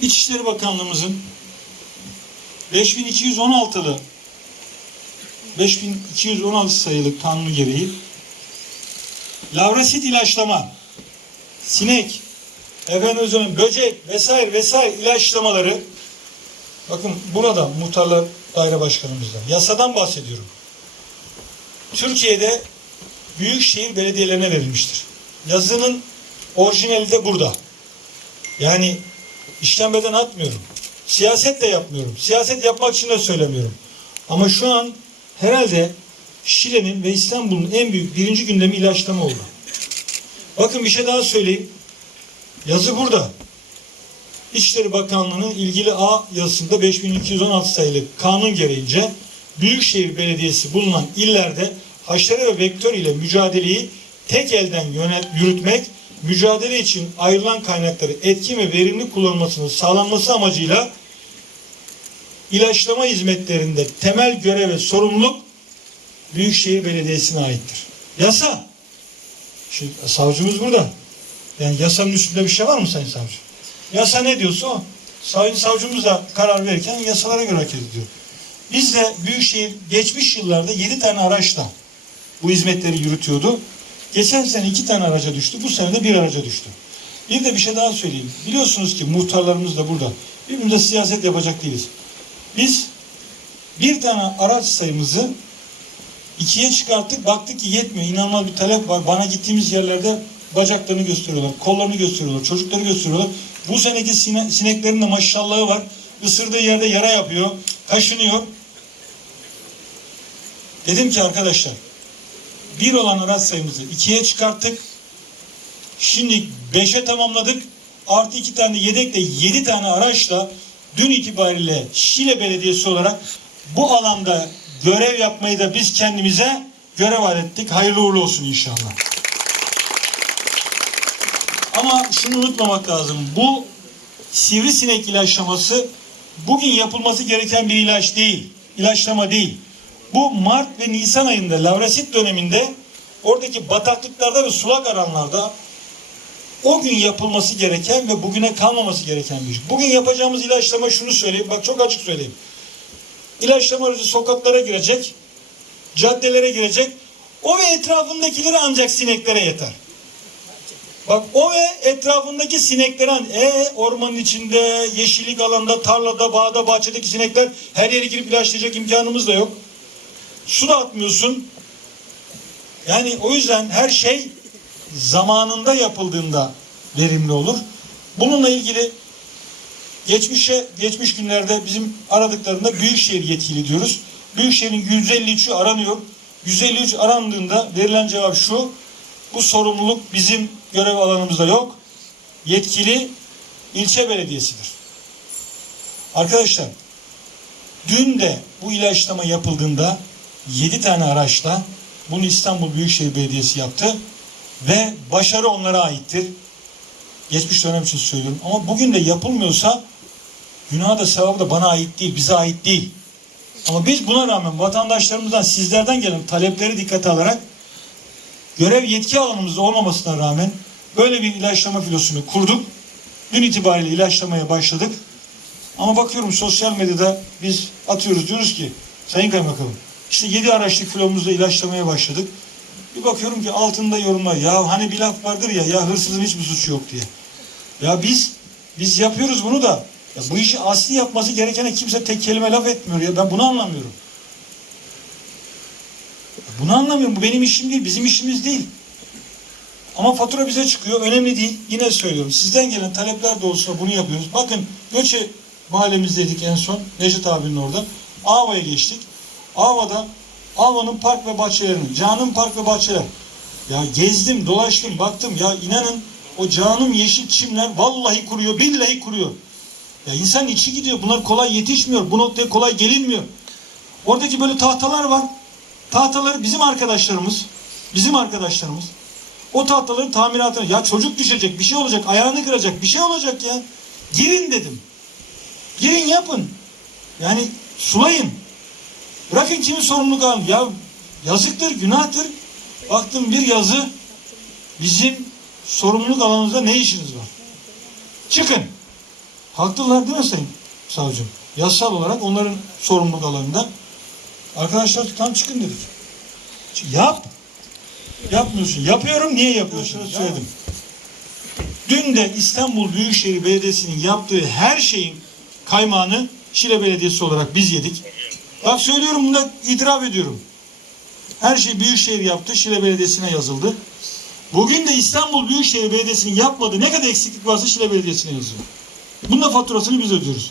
İçişleri Bakanlığımızın 5216'lı 5216 sayılı kanunu gereği lavrasit ilaçlama, sinek, efendim böcek vesaire vesaire ilaçlamaları bakın burada muhtarlar daire başkanımızdan yasadan bahsediyorum. Türkiye'de büyükşehir belediyelerine verilmiştir. Yazının orijinali de burada. Yani işkembeden atmıyorum. Siyaset de yapmıyorum. Siyaset yapmak için de söylemiyorum. Ama şu an herhalde Şile'nin ve İstanbul'un en büyük birinci gündemi ilaçlama oldu. Bakın bir şey daha söyleyeyim. Yazı burada. İçişleri Bakanlığı'nın ilgili A yazısında 5216 sayılı kanun gereğince Büyükşehir Belediyesi bulunan illerde haşere ve vektör ile mücadeleyi tek elden yönet, yürütmek, mücadele için ayrılan kaynakları etkin ve verimli kullanılmasının sağlanması amacıyla ilaçlama hizmetlerinde temel görev ve sorumluluk Büyükşehir Belediyesi'ne aittir. Yasa. Şimdi savcımız burada. Yani yasanın üstünde bir şey var mı Sayın Savcı? Yasa ne diyorsa o. Sayın Savcımız da karar verirken yasalara göre hareket ediyor. Biz de Büyükşehir geçmiş yıllarda 7 tane araçla bu hizmetleri yürütüyordu. Geçen sene iki tane araca düştü. Bu sene de bir araca düştü. Bir de bir şey daha söyleyeyim. Biliyorsunuz ki muhtarlarımız da burada. Birbirimize siyaset yapacak değiliz. Biz bir tane araç sayımızı ikiye çıkarttık. Baktık ki yetmiyor. İnanılmaz bir talep var. Bana gittiğimiz yerlerde bacaklarını gösteriyorlar. Kollarını gösteriyorlar. Çocukları gösteriyorlar. Bu seneki sine, sineklerin de maşallahı var. Isırdığı yerde yara yapıyor. Kaşınıyor. Dedim ki arkadaşlar bir olan araç sayımızı ikiye çıkarttık. Şimdi beşe tamamladık. Artı iki tane yedekle yedi tane araçla dün itibariyle Şile Belediyesi olarak bu alanda görev yapmayı da biz kendimize görev ettik. Hayırlı uğurlu olsun inşallah. Ama şunu unutmamak lazım. Bu sivrisinek ilaçlaması bugün yapılması gereken bir ilaç değil. İlaçlama değil. Bu Mart ve Nisan ayında lavrasit döneminde oradaki bataklıklarda ve sulak alanlarda o gün yapılması gereken ve bugüne kalmaması gereken bir iş. Bugün yapacağımız ilaçlama şunu söyleyeyim. Bak çok açık söyleyeyim. İlaçlama aracı sokaklara girecek, caddelere girecek. O ve etrafındakileri ancak sineklere yeter. Bak o ve etrafındaki sineklere e ormanın içinde, yeşillik alanda, tarlada, bağda, bahçedeki sinekler her yere girip ilaçlayacak imkanımız da yok. Su da atmıyorsun. Yani o yüzden her şey zamanında yapıldığında verimli olur. Bununla ilgili geçmişe geçmiş günlerde bizim aradıklarında büyükşehir yetkili diyoruz. Büyükşehir'in 153'ü aranıyor. 153 arandığında verilen cevap şu. Bu sorumluluk bizim görev alanımızda yok. Yetkili ilçe belediyesidir. Arkadaşlar dün de bu ilaçlama yapıldığında 7 tane araçla bunu İstanbul Büyükşehir Belediyesi yaptı ve başarı onlara aittir. Geçmiş dönem için söylüyorum. Ama bugün de yapılmıyorsa günah da sevabı da bana ait değil, bize ait değil. Ama biz buna rağmen vatandaşlarımızdan, sizlerden gelen talepleri dikkate alarak görev yetki alanımızda olmamasına rağmen böyle bir ilaçlama filosunu kurduk. Dün itibariyle ilaçlamaya başladık. Ama bakıyorum sosyal medyada biz atıyoruz diyoruz ki Sayın Kaymakamım işte 7 araçlık filomuzla ilaçlamaya başladık. Bir bakıyorum ki altında yorumlar. Ya hani bir laf vardır ya ya hırsızın hiçbir suçu yok diye. Ya biz biz yapıyoruz bunu da. Ya bu işi asli yapması gerekene kimse tek kelime laf etmiyor ya. Ben bunu anlamıyorum. Bunu anlamıyorum. Bu benim işim değil. Bizim işimiz değil. Ama fatura bize çıkıyor. Önemli değil. Yine söylüyorum. Sizden gelen talepler de olsa bunu yapıyoruz. Bakın Göçe mahallemizdeydik en son. Necdet abinin orada. Ava'ya geçtik. Ava'da Ava'nın park ve bahçelerini, Canım Park ve Bahçeler. Ya gezdim, dolaştım, baktım. Ya inanın o canım yeşil çimler vallahi kuruyor, billahi kuruyor. Ya insan içi gidiyor. Bunlar kolay yetişmiyor. Bu noktaya kolay gelinmiyor. Oradaki böyle tahtalar var. Tahtaları bizim arkadaşlarımız, bizim arkadaşlarımız o tahtaların tamiratına ya çocuk düşecek, bir şey olacak, ayağını kıracak, bir şey olacak ya. Girin dedim. Girin yapın. Yani sulayın. Bırakın kimin sorumluluk alın. Ya yazıktır, günahtır. Baktım bir yazı bizim sorumluluk alanımızda ne işiniz var? Çıkın. Haklılar değil mi Sayın Savcım? Yasal olarak onların sorumluluk alanında. Arkadaşlar tam çıkın dedik. Yap. Yapmıyorsun. Yapıyorum niye yapıyorsun? Söyledim. Dün de İstanbul Büyükşehir Belediyesi'nin yaptığı her şeyin kaymağını Şile Belediyesi olarak biz yedik. Bak söylüyorum bunu da itiraf ediyorum. Her şey Büyükşehir yaptı, Şile Belediyesi'ne yazıldı. Bugün de İstanbul Büyükşehir Belediyesi'nin yapmadığı ne kadar eksiklik varsa Şile Belediyesi'ne yazıyor. Bunun da faturasını biz ödüyoruz.